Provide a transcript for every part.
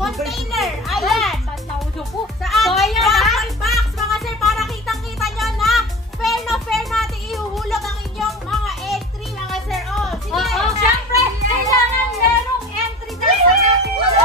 container. Ayan. Sa naulo po. Sa ating raffle box, mga sir, para kitang-kita nyo na fair natin ihuhulog ang inyong mga entry, mga sir. Oh, sige. Oo, syempre, kailangan merong entry dahil sa ating mga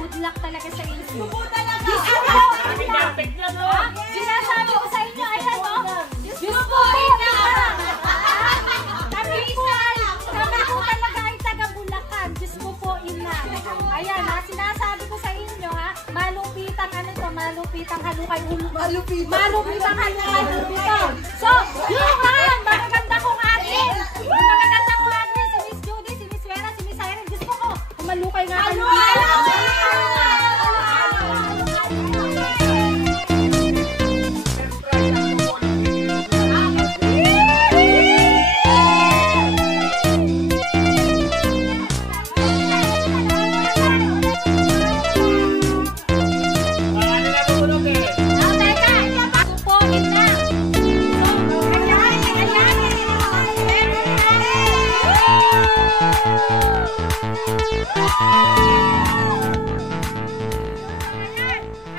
good luck talaga sa inyo. Sinasabi ko sa inyo, ayan o. Diyos po, kami po talaga ay taga-Bulacan. Diyos ko po, ina. Ayan ha, sinasabi ko sa inyo ha, malupitang ano to, malupitang halukay ulo. Malupitang halukay ulo. So, yung mga magaganda kong atin. Yung magaganda kong atin, si Miss Judy, si Miss Vera, si Miss Irene. Diyos ko po, malukay nga kayo.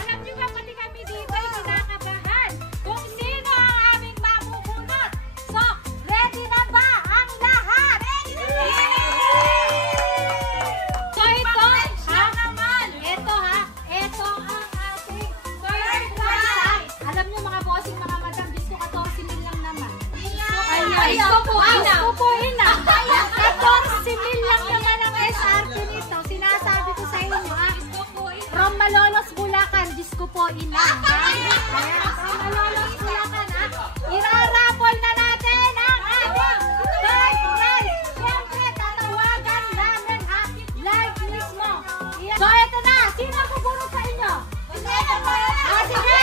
Alam niyo ba, pati kami dito ay kinakabahan kung sino ang aming mamubunot. So, ready na ba ang lahat? Ready na ba? So, ito ang ating third prize. Alam niyo mga bossing, mga madam, Diyos ko 14 mil lang naman. Ay, kupuin na. 14 mil lang naman ang SRP nito. Sinasabi ko sa inyo, ha? From Malolos, Bulacan, Diyos ko po, ina. Ayan, from Malolos, Bulacan, ha? Irarapol na natin ang ating third prize. Siyempre, tatawagan namin, ha? Live mismo. So, ito na. Sino ang bubunot sa inyo? Sige!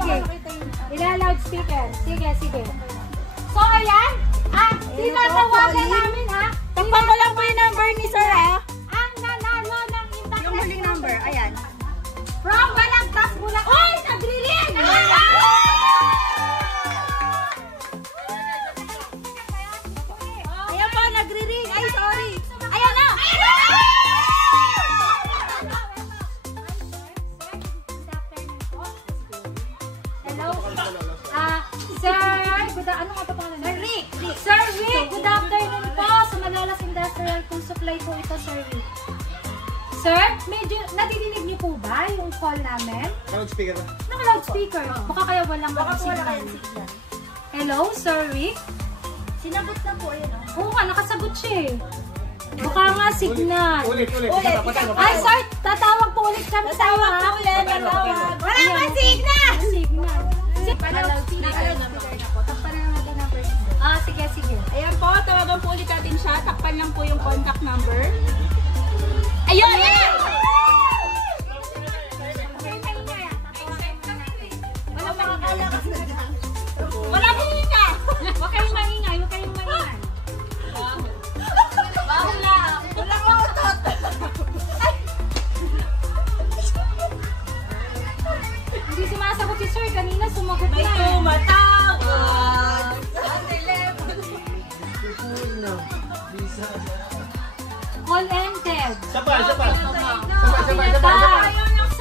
sige. Ila-loudspeaker. Sige. So, ayan. Tinatawagan namin, ha? Takpan ko lang po yung number ni sir, ha? Ang nanalo ng Impact Yung huling number, ayan. from Balagtas, Bulacan. Oy! Nagriling! Ayan po, nagri-ring. Ay, sorry. Ayan na! Hello? Sir, ano nga pa pangalan? Sir Rick. Sir Rick, good afternoon po. Sa Malolos Industrial Tool Supply po ito, Sir Rick. Sir, medyo nadidinig niyo po ba yung call namin? Loudspeaker ba? Naka-loudspeaker. Baka kaya walang signal. Hello, Sir Rick? Sinagot na po, ayan, oh. Oo nga, nakasagot siya eh. Baka nga signal. Ulit. Ay, sir, tatawag po ulit kami sa iyo, ha? Wala pa signal! Signal. Sige. Ayan po, tawagan po ulit natin siya. Takpan lang po yung contact number. Ayun! Wala makakala kasi. Wala po yun ka! Huwag kayong maingay. Wala ko utot! Hindi sumasagot si sir. Kanina sumagot May na. tumatawag! Call ended. Sabay.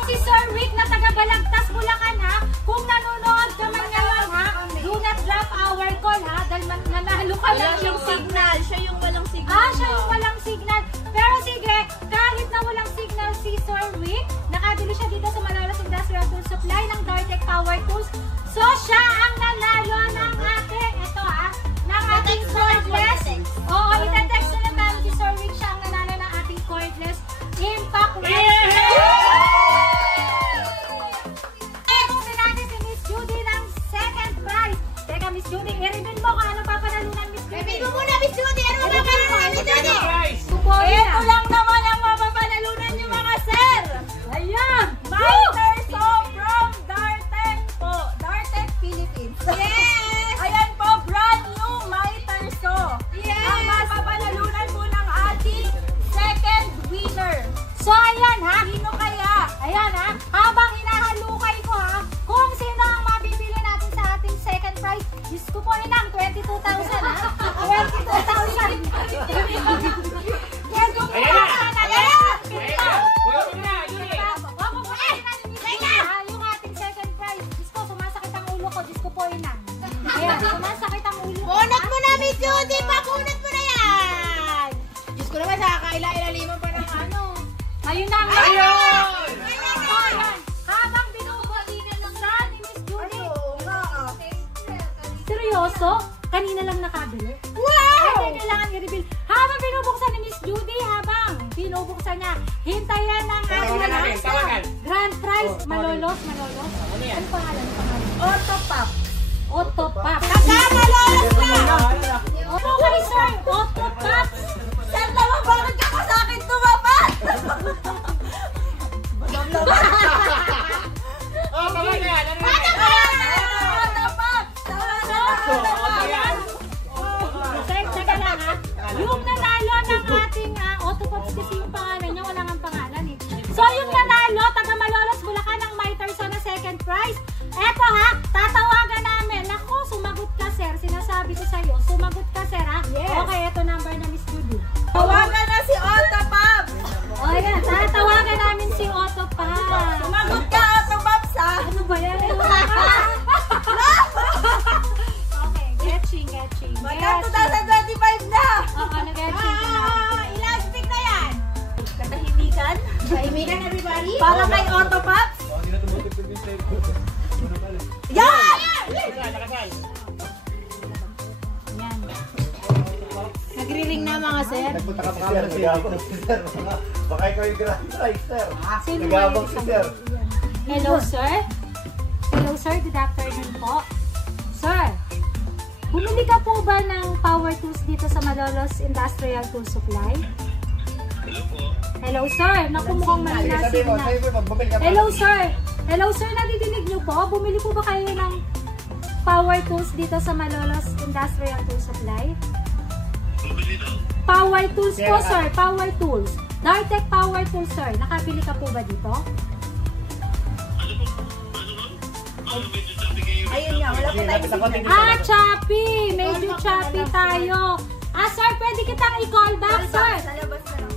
Si Sir Rick na taga Balagtas, Bulacan, ha? Kung nanonood ka man ngayon, ha? Do not drop our call, ha? Dahil nanalo ka lang yung signal. Siya yung walang signal. Siya yung walang signal. Pero sige, kahit na walang signal si Sir Rick, nakabili siya dito sa Malolos Industrial Tool Supply ng Dartec Power Tools. So, siya ang nanalo ng ating, ng ating cordless. Oo, itetext na lang namin si Sir Rick, siya ang nanalo ng ating cordless Impact Wrestling. Buksin natin si Miss Judy ng second prize. Teka, Miss Judy, i-reveal mo kung ano papanalunan, Miss Judy. Reveal mo muna, Miss Judy! Ano ba papanalunan, Miss Judy? Ito lang naman ang mapapanalunan niyo, mga sir! Ayan! Miter Saw from Dartec po. Dartec, Philippines. Yes! Ayan po, brand new Miter Saw. Yes! Ang mapapanalunan po ng ating second winner. So, ayan, ha? Sino kaya? Ayan, ha? Habang hinahalukay ko, ha? Kung sino ang mabibili natin sa ating second prize, Diyos ko po yun ang 22,000, ha? 22,000. Yes, kung Ayan na! yung ating second prize. Diyos ko, sumasakit ang ulo ko. Diyos ko po yun ang. Ayan, sumasakit ang ulo ko. Bunot mo na, Miss Judy! Pakunot mo na yan! Diyos ko naman, nakakaila-ilaliman pa ng ano. Ayun na nga. Ayun! So, ayan. Habang binubuksan ni Miss Judy. Seryoso? Kanina lang nakabili? Wow! Ay, kailangan i-reveal. Habang binubuksan ni Miss Judy, binubuksan niya, hintayan ng ating tawagan. grand prize. Malolos. Ano pangalan? Autopop. Otopop. Malolos na! Okay, sir. Otopop. Sir naman, bakit ka pa sa akin tumapat? Autopop! Teka lang, ha? Yung nanalo ng ating Autopops kasi yung pangalan niya, wala nga pangalan eh. So yung nanalo, taga Malolos, Bulacan ng Miter Saw na second prize. Eto, ha, tatawagan namin. Naku, sumagot ka, sir. Sinasabi ko sa'yo, sumagot ka, sir, ha? Yes. Okay, eto number na Miss Judy. Tawagan na si Autopop! O yan, tatawagan namin si Autopops. Sumagot ka, Autopops, ha? Ano ba yan? Okay, getching. Magka 2025 na! Oo, nag-getching ka na. Ilang stick na yan? Katahimikan? Tahimikan, everybody? Para kay Autopops? Yan! Yan. Nagriring na mga sir. Nagpunta ka pa sir. Nagabang si sir. Baka ikaw yung grand prize, sir. Sino Nagabang ba si yung sir. Hello, sir. Hello, sir. Good afternoon po. Sir, bumili ka po ba ng power tools dito sa Malolos Industrial Tool Supply? Hello po. Hello, sir. Naku, mukhang mahina Sabi mo, signal. pag bumili ka pa. Hello, sir. Hello sir, nadidinig niyo po? Bumili po ba kayo ng power tools dito sa Malolos Industrial Tool Supply? Power tools po sir, power tools. Dartec power tools sir, nakabili ka po ba dito? Ayun nga, wala po tayong signal. Choppy! Medyo choppy tayo. Sir, pwede kitang i-call back sir. Sa labas na lang.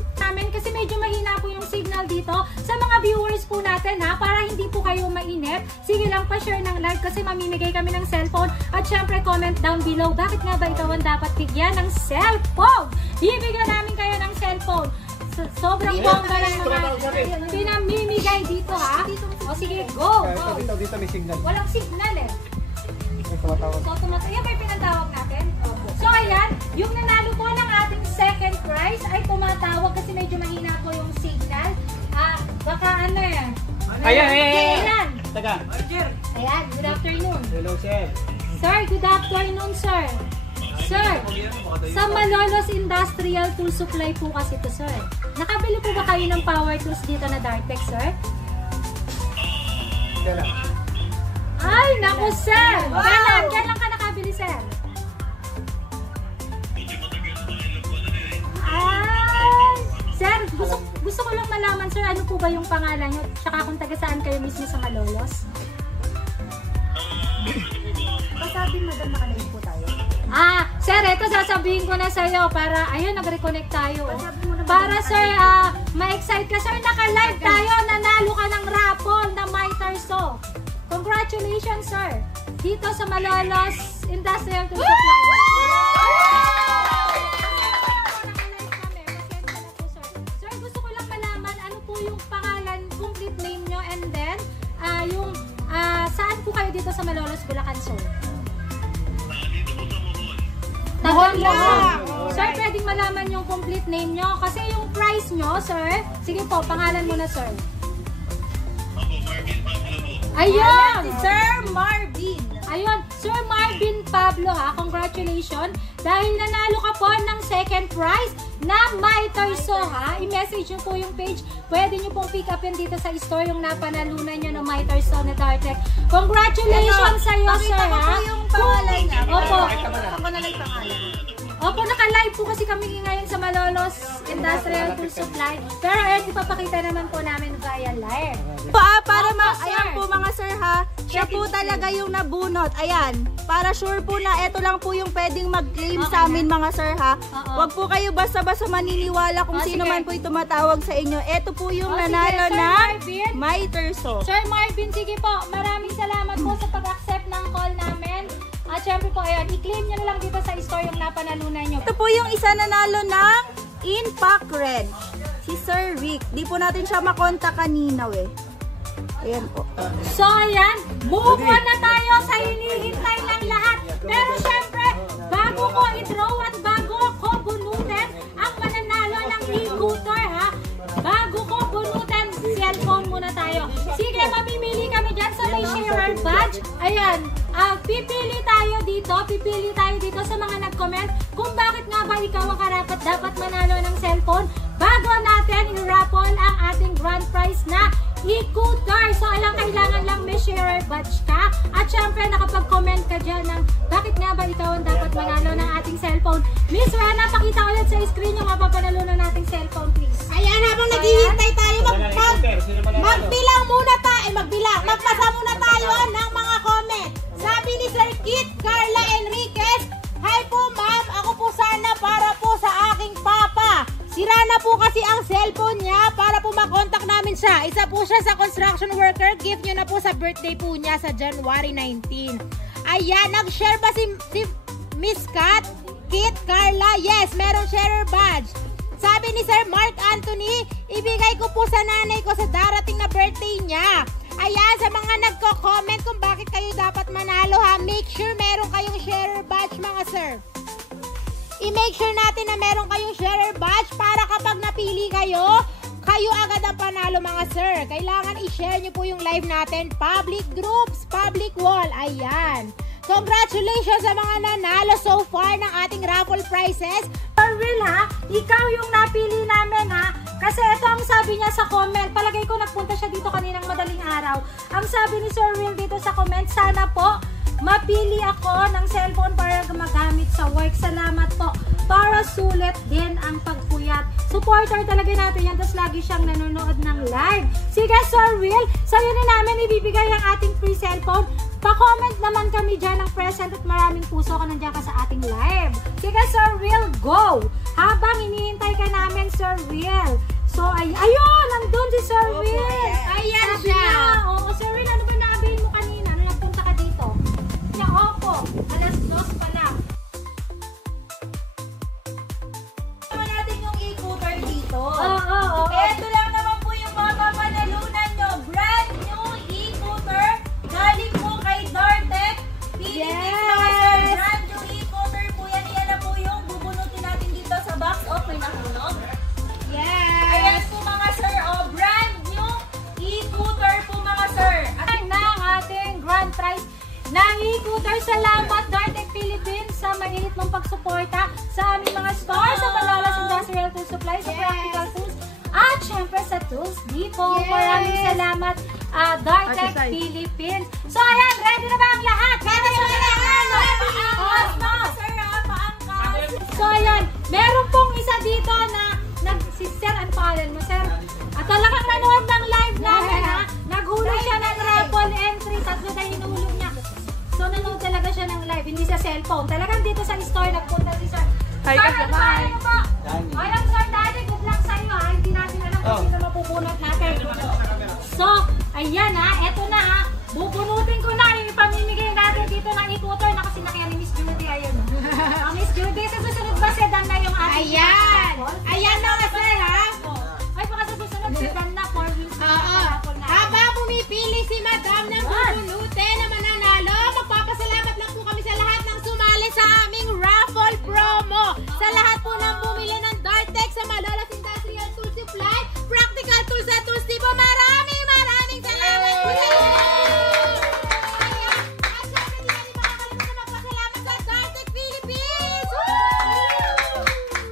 Kasi medyo mahina po yung signal dito sa mga viewers po natin ha, para hindi po kayo mainip. Sige lang pa-share ng live kasi mamimigay kami ng cellphone at syempre comment down below bakit nga ba ikaw ang dapat bigyan ng cellphone. Bibigyan namin kayo ng cellphone. Sobrang bongga lang mga pinamimigay dito ha. O sige, go! Dito may signal. Walang signal eh. Tumatawag. So, yan ba yung pinatawag natin? So, ayan, yung nanalo po ng ating second prize ay tumatawag kasi medyo mahina po yung signal. Baka ano yan? Ayan. Taga. Ayan, good afternoon. Hello, sir. Sir, good afternoon, sir. Sir, sa Malolos Industrial Tool Supply po kasi ito, sir. Nakabili po ba kayo ng power tools dito na Dartec, sir? Kailan? Ay, naku, sir! Kailan ka nakabili, sir? Ay! Sir, gusto ko lang malaman, sir, ano po ba yung pangalan nyo? Tsaka kung taga saan kayo mismo sa Malolos? Pasabi, madam, nakalive po tayo. Sir, ito sasabihin ko na sa'yo para, ayun, nag-reconnect tayo. Para, sir, ma-excite ka. Sir, naka-live tayo. Nanalo ka ng raffle na Mitre Saw. Congratulations, sir. Dito sa Malolos Industrial Tool Supply. Sir, gusto ko lang malaman ano po yung pangalan, complete name nyo, and then, saan po kayo dito sa Malolos, Bulacan, sir? Sir, pwedeng malaman yung complete name nyo. Kasi yung price nyo, sir. Sige po, pangalan mo na, sir. Ayun! Sir Marvin. Ayun, Sir Marvin Pablo ha. Congratulations. Dahil nanalo ka po ng second prize na Mitre Saw ha. I-message nyo po yung page. Pwede nyo pong pick up yan dito sa store yung napanalunan nyo ng Mitre Saw na Dartec. Congratulations sa iyo, sir ha. Pakita ko po yung pangalan niya. Opo. Ako na lang yung pangalan. Opo, naka-live po kasi kami ngayon sa Malolos Industrial Tool Supply. Pero ayan, ipapakita naman po namin via live. Para Opo, ayan po mga sir ha, siya po talaga yung nabunot. Ayan, para sure po na ito lang po yung pwedeng mag-claim sa amin mga sir ha. Huwag po kayo basta-basta maniniwala kung sino man po yung tumatawag sa inyo. Ito po yung nanalo na Mitre Saw. Sir Marvin, sige po, maraming salamat po sa pag-accept ng call namin. At syempre po, ayan, i-claim nyo na lang dito sa store yung napanalunan nyo. Ito po yung isa nanalo ng Impact Wrench. Si Sir Rick. Di po natin siya makontak kanina eh. Ayan po. So ayan, move on na tayo sa hinihintay ng lahat. Pero syempre, bago ko i-draw at bago ko bunutin ang mananalo ng e-scooter ha, bago ko bunutin, cellphone muna tayo. Sige, mamimili kami dyan sa may sharer badge. Ayan, pipili tayo dito sa mga nag-comment kung bakit nga ba ikaw ang karapat dapat manalo ng cellphone bago natin i-raffle ang ating grand prize na e-scooter. So, kailangan lang may sharer badge ka. At syempre, nakapag-comment ka dyan ng bakit nga ba ikaw ang dapat manalo ng ating cellphone. Miss Rana, pakita ulit sa screen yung mapapanalo na nating cellphone, please. Ayan, habang naghihintay tayo, magbilang muna tayo, magpasa muna tayo ng mga comment. Sabi ni Sir Kit Carla Enriquez, hi po ma'am, ako po sana para po sa aking papa. Sira na po kasi ang cellphone niya para po makontak namin siya. Isa po siya sa construction worker. Gift nyo na po sa birthday po niya sa January 19. Ayan, nag-share ba si Miss Kat? Kit Carla? Yes, merong sharer badge. Sabi ni Sir Mark Anthony, ibigay ko po sa nanay ko sa darating na birthday niya. Ayan, sa mga nagko-comment kung bakit kayo dapat manalo ha, make sure meron kayong sharer badge mga sir. I-make sure natin na meron kayong sharer badge para kapag napili kayo, kayo agad ang panalo mga sir. Kailangan i-share nyo po yung live natin. Public groups, public wall. Ayan. Congratulations sa mga nanalo so far ng ating raffle prizes. For real ha, ikaw yung napili namin ha. Kasi ito ang sabi niya sa comment. Palagay ko nagpunta siya dito kaninang madaling araw. Ang sabi ni Sir Will dito sa comment, sana po mapili ako ng cellphone para magamit sa work. Salamat po. Para sulit din ang pagpuyat. Supporter talaga natin yan. Tapos lagi siyang nanonood ng live. Sige, Sir Will, sa'yo na namin ibibigay ang ating free cellphone. Pa-comment naman kami dyan ng present at maraming puso ka nandiyan ka sa ating live. Sige, Sir Will, go! Habang hinihintay ka namin, Sir Will. So, ayun! Nandun si Sir Will! Ayan Sabi siya! niya, oo, Sir Will, ano ba naabihin mo kanina? Ano nagpunta ka dito? Niya, opo, alas 2 pa lang. Naman natin yung e-cooker dito. Oo. Ito lang naman po yung mapapanalunan nyo. Brand new e-cooker. Galing po kay Dartec Philippines, mga sir. Brand new e-cooker po yan. Yan na po yung bubunutin natin dito sa box. Okay na hulog. Yes! Ayan po mga sir. Oh, brand new e-cooter po mga sir. At ng ating grand prize ng e-cooter. Salamat Dartec Philippines sa mainit mong pagsuporta sa aming mga stores, sa Malolos Industrial Tool Supply, sa Practical Tools, at syempre sa Tools Depot. Maraming salamat Dartec Philippines. So ayan, ready na ba ang lahat? Ready na ba ang lahat? Sir, paangkas. So ayan, meron pong isa dito na si Sir, ang pangalan mo, Sir? At talagang nanood ng live namin, ha? Naghulog siya ng raffle entry. 3 na hinulog niya. So nanood talaga siya ng live, hindi sa cellphone. Talagang dito sa store, nagpunta si Sir. Sir, ano pangalan mo po? Ayan, Sir, Daddy, good luck sa iyo, ha? Hindi natin alam kung sino mapupunot natin. So, ayan, ha? Eto na, ha? Bubunutin ko na. Ipamimigay natin dito ng e-cooter na kasi nakaya ni Miss Judy. Ayun. Ang Miss Judy, sa susunod ba sedan na yung ating Ayan! raffle? Ayan mga sir, ha? Ay, baka sa susunod sedan na 4 wheels na raffle na. Habang pumipili si Madam ng bubunutin na mananalo, magpapasalamat lang po kami sa lahat ng sumali sa aming raffle promo. Sa lahat po ng bumili ng Dartec sa Malolos Industrial Tool Supply, Practical Tools at Tools Depot. Maraming salamat po sa inyo! Ayan. At syempre, di natin makakalimutan magpasalamat sa Dartec Philippines!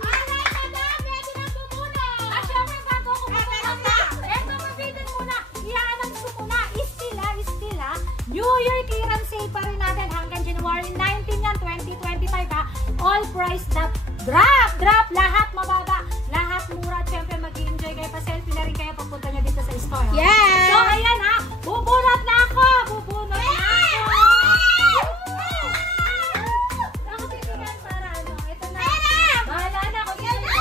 Alright, Madam, ready na bumunot! At syempre, bago ko eto, mabitin muna. I-announce ko muna. Still, New Year clearance sale pa rin natin hanggang January 19 yan, 2025, ha? All price drop, lahat mababa, lahat mura. At syempre, mag-i-enjoy kayo, pa-selfie na rin kayo pagpunta nyo dito sa store, ha? Yes! So, ayan, ha? Bubunot na ako! Ako titingnan para ano, ito na. Bahala na ako. Ayan na!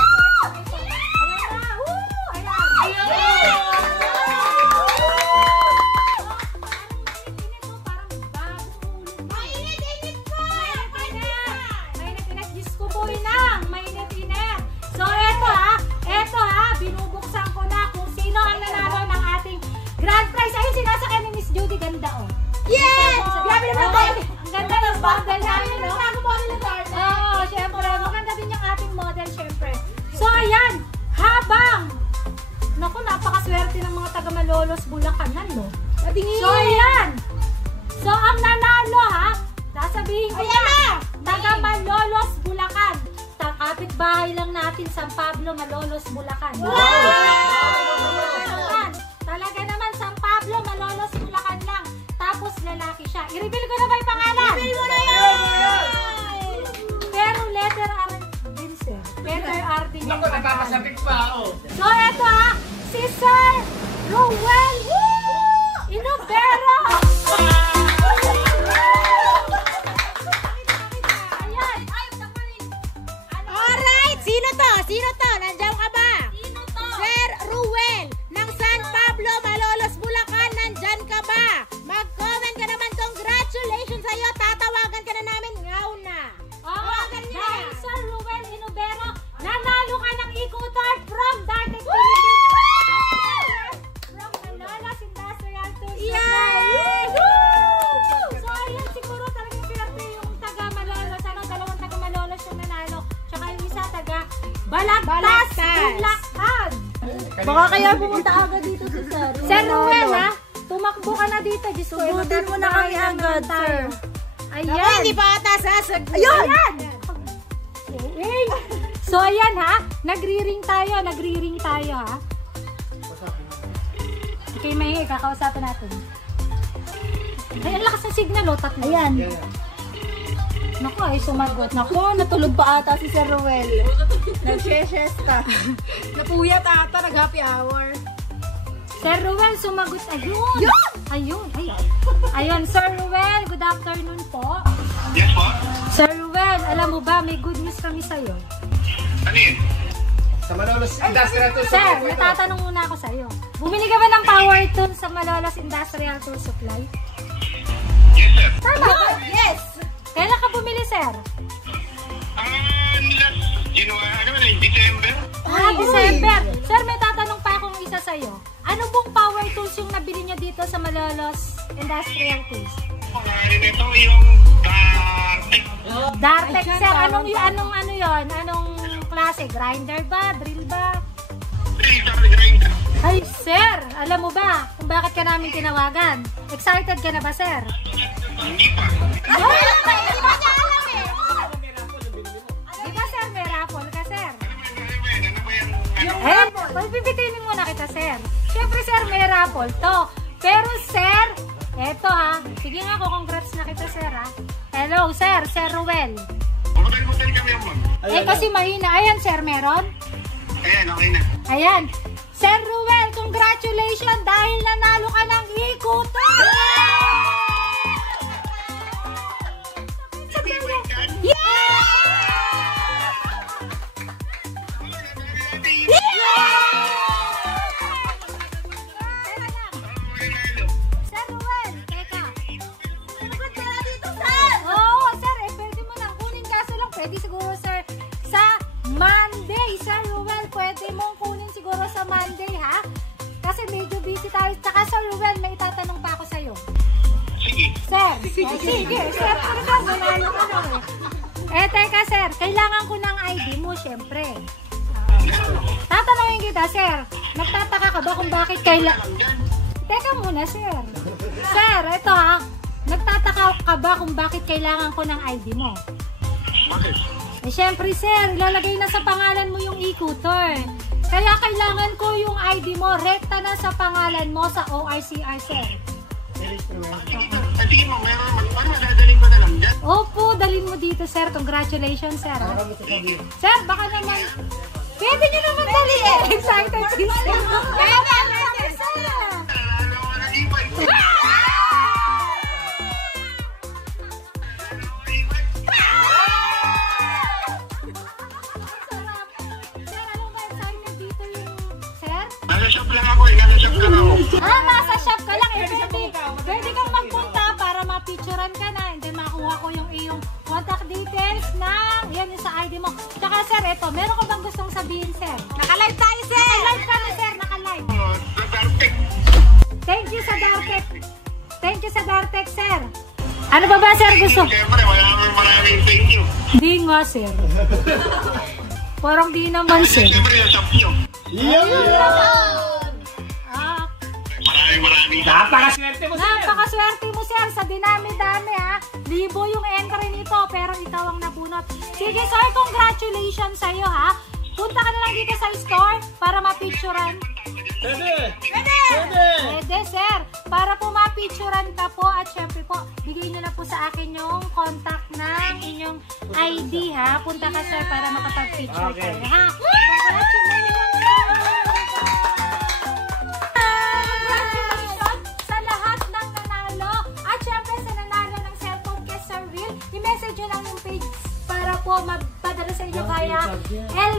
So, eto ha, binubuksan ko na kung sino ang nanalo ng ating grand prize. Ayun, sinasakyan ni Miss Judy, ganda oh. Yes! Grabe naman Oo, ako! ang ganda ng model namin, no? Oo, syempre, maganda din yung ating model, syempre. So, ayan, habang, naku, napakaswerte ng mga taga-Malolos, Bulacanan, no? So, ayan. So, ang nanalo, ha, sasabihin ko na, taga-Malolos, Bulacan. Kapit-bahay lang natin, San Pablo, Malolos, Bulacan. Talaga naman, San Pablo, Malolos, Bulacan lang. Tapos lalaki siya. I-reveal ko na ba yung pangalan? Reveal mo na yan! Pero letter R din, sir. Letter R din yung pangalan. Napapasapit pa, oh. So, eto ha, si Sir Rowell Inubero. Ayan. Alright! Sino to? Nandiyan ka ba? Sino to? Sir Ruel ng San Pablo, Malolos, Bulacan. Nandyan ka ba? Mag-comment ka naman. Congratulations sa'yo. Tatawagan ka na namin ngayon na. Tawagan niya. Dahil Sir Rowell Inubero, nanalo ka ng e-cooter from Dartec Philippines. From Malolos Industrial Tool Supply. Yay! So, ayan, siguro talagang swerte yung taga-Malolos. Dalawang taga-Malolos yung nanalo. Tsaka yung isa taga-Balagtas, Bulacan. Baka kaya pumunta agad dito si Sir. Sir Rowell, ha? Tumakbo ka na dito. Diyos ko, Subutin mo na kami agad, sir. Ayan. Hindi pa ata sasag. Ayun! Hey! So, ayan ha. Nagri-ring tayo ha. Okay, may kakausapin natin. Ay, ang lakas ng signal, oh, tatlo. Ayan. Naku, ay sumagot. Naku, natulog pa ata si Sir Ruel. Nag-siesta. Napuyat ata, nag-happy hour. Sir Ruel, sumagot. Ayun! Ayun! Ayun, Sir Ruel, good afternoon po. Yes po? Sir Ruel, alam mo ba, may good news kami sa'yo. Ano yun? Sa Malolos Industrial Tools. Sir, may tatanong muna ako sa'yo. Bumili ka ba ng power tool sa Malolos Industrial Tool Supply? Yes, sir. Tama ba? Yes! Kailan ka bumili, sir? Last January, December. December. Sir, may tatanong pa akong isa sa'yo. Ano pong power tools yung nabili niyo dito sa Malolos Industrial Tools? Ito yung Dartec, sir. Anong ano yon? Anong klase? Grinder ba? Drill ba? grinder. Ay, sir! Alam mo ba kung bakit ka namin tinawagan? Excited ka na ba, sir? Hindi pa. Ay! Hindi ba niya alam eh? Di ba, sir? May raffle ka, sir. Ano ba yan? Eh, pagpipitinin muna kita, sir. Siyempre, sir, may raffle to. Pero, sir, eto ha. Sige nga, congrats na kita, sir ha. Hello, sir. Sir Ruel. Butal kami yung ma'am. Eh, kasi mahina. Ayan, sir, meron? Ayan, okay na. Ayan. Sir Ruel, congratulations dahil nanalo ka ng e-scooter! Sir Ruel, teka. Ba't wala dito, Sir? Oo, sir, eh, pwede mo nang kunin kaso lang. Pwede siguro, sir, sa Monday. Sir Ruel, pwede mong kunin siguro sa Monday, ha? Kasi medyo busy tayo. Tsaka, Sir Ruel, may itatanong pa ako sa'yo. Sige. Sir, sige, sir, manalo ka na eh. Teka, sir, kailangan ko ng ID mo, syempre. Tatanungin kita, sir. Nagtataka ka ba kung bakit Teka muna, sir. Sir, eto ha. Nagtataka ka ba kung bakit kailangan ko ng ID mo? Bakit? Eh, syempre, sir, ilalagay na sa pangalan mo yung e-scooter. Kaya kailangan ko yung ID mo, rekta na sa pangalan mo sa ORCR, sir. Sige mo, meron naman. Ano, dadalhin ko na lang dyan? Opo, dalhin mo dito, sir. Congratulations, sir. Ha? Sir, baka naman... Pwede nyo naman dali eh. Excited si sir. Pwede, sir. Ano ko na ipay? Sir, anong ba excited dito yung... Sir? Nasa shop lang ako eh. Nasa shop lang ako. Nasa shop ka lang. Pwede kang magpunta para ma-picturean ka na. And then makuha ko yung iyong contact details na yan yung sa ID mo. Tsaka sir, eto, meron ka bang gustong sabihin, sir? Naka-live tayo, Sir! Naka-live ka na, sir. Naka-live. Sa Dartec. Thank you sa Dartec. Thank you sa Dartec, sir. Ano ba ba, sir, gusto? Siyempre, maraming thank you. Di nga, sir. Parang di naman, sir. Siyempre, yung shop nyo. Ah, Maraming. napakaswerte mo, sir. Sa dinami-dami, ha. Libo yung entry nito, pero ikaw ang nabunot. Sige, sir, congratulations sa'yo, ha. Punta ka na lang dito sa store para ma-picturean. Pwede, sir. Para po ma-picturean ka po at syempre po, bigay nyo na po sa akin yung contact ng inyong ID, ha. Punta ka, sir, para makapag-picture kayo, ha. Congratulations sa lahat ng nanalo. At syempre sa nanalo ng cellphone kay Sir Will, i-message nyo lang yung page para po magpadala sa inyo via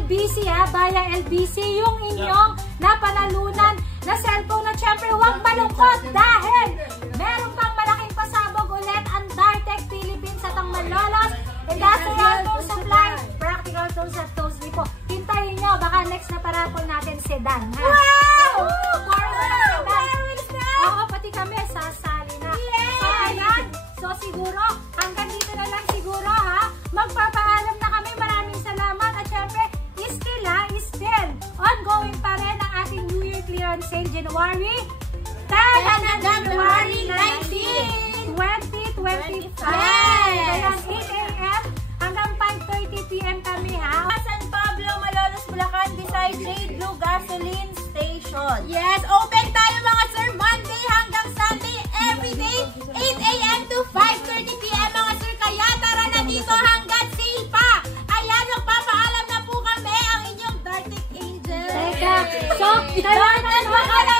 LBC, ha. Via LBC yung inyong napanalunan na cellphone na syempre huwag malungkot dahil meron pang malaking pasabog ulit ang Dartec Philippines at ang Malolos Industrial Tool Supply Practical Tools at Tools po. Hintayin nyo, baka next na parapol natin sedan, ha? Wow! Sedan. Oo, pati kami sasali na. So, ayan. So, siguro, hanggang dito na lang siguro, ha? Magpapaalam na kami. Maraming salamat. At syempre, still ongoing pa rin ang ating New Year clearance sale January 19, 2025. Ayan, 8 a.m. hanggang 5:30 p.m. kami, ha? San Pablo Darten, baka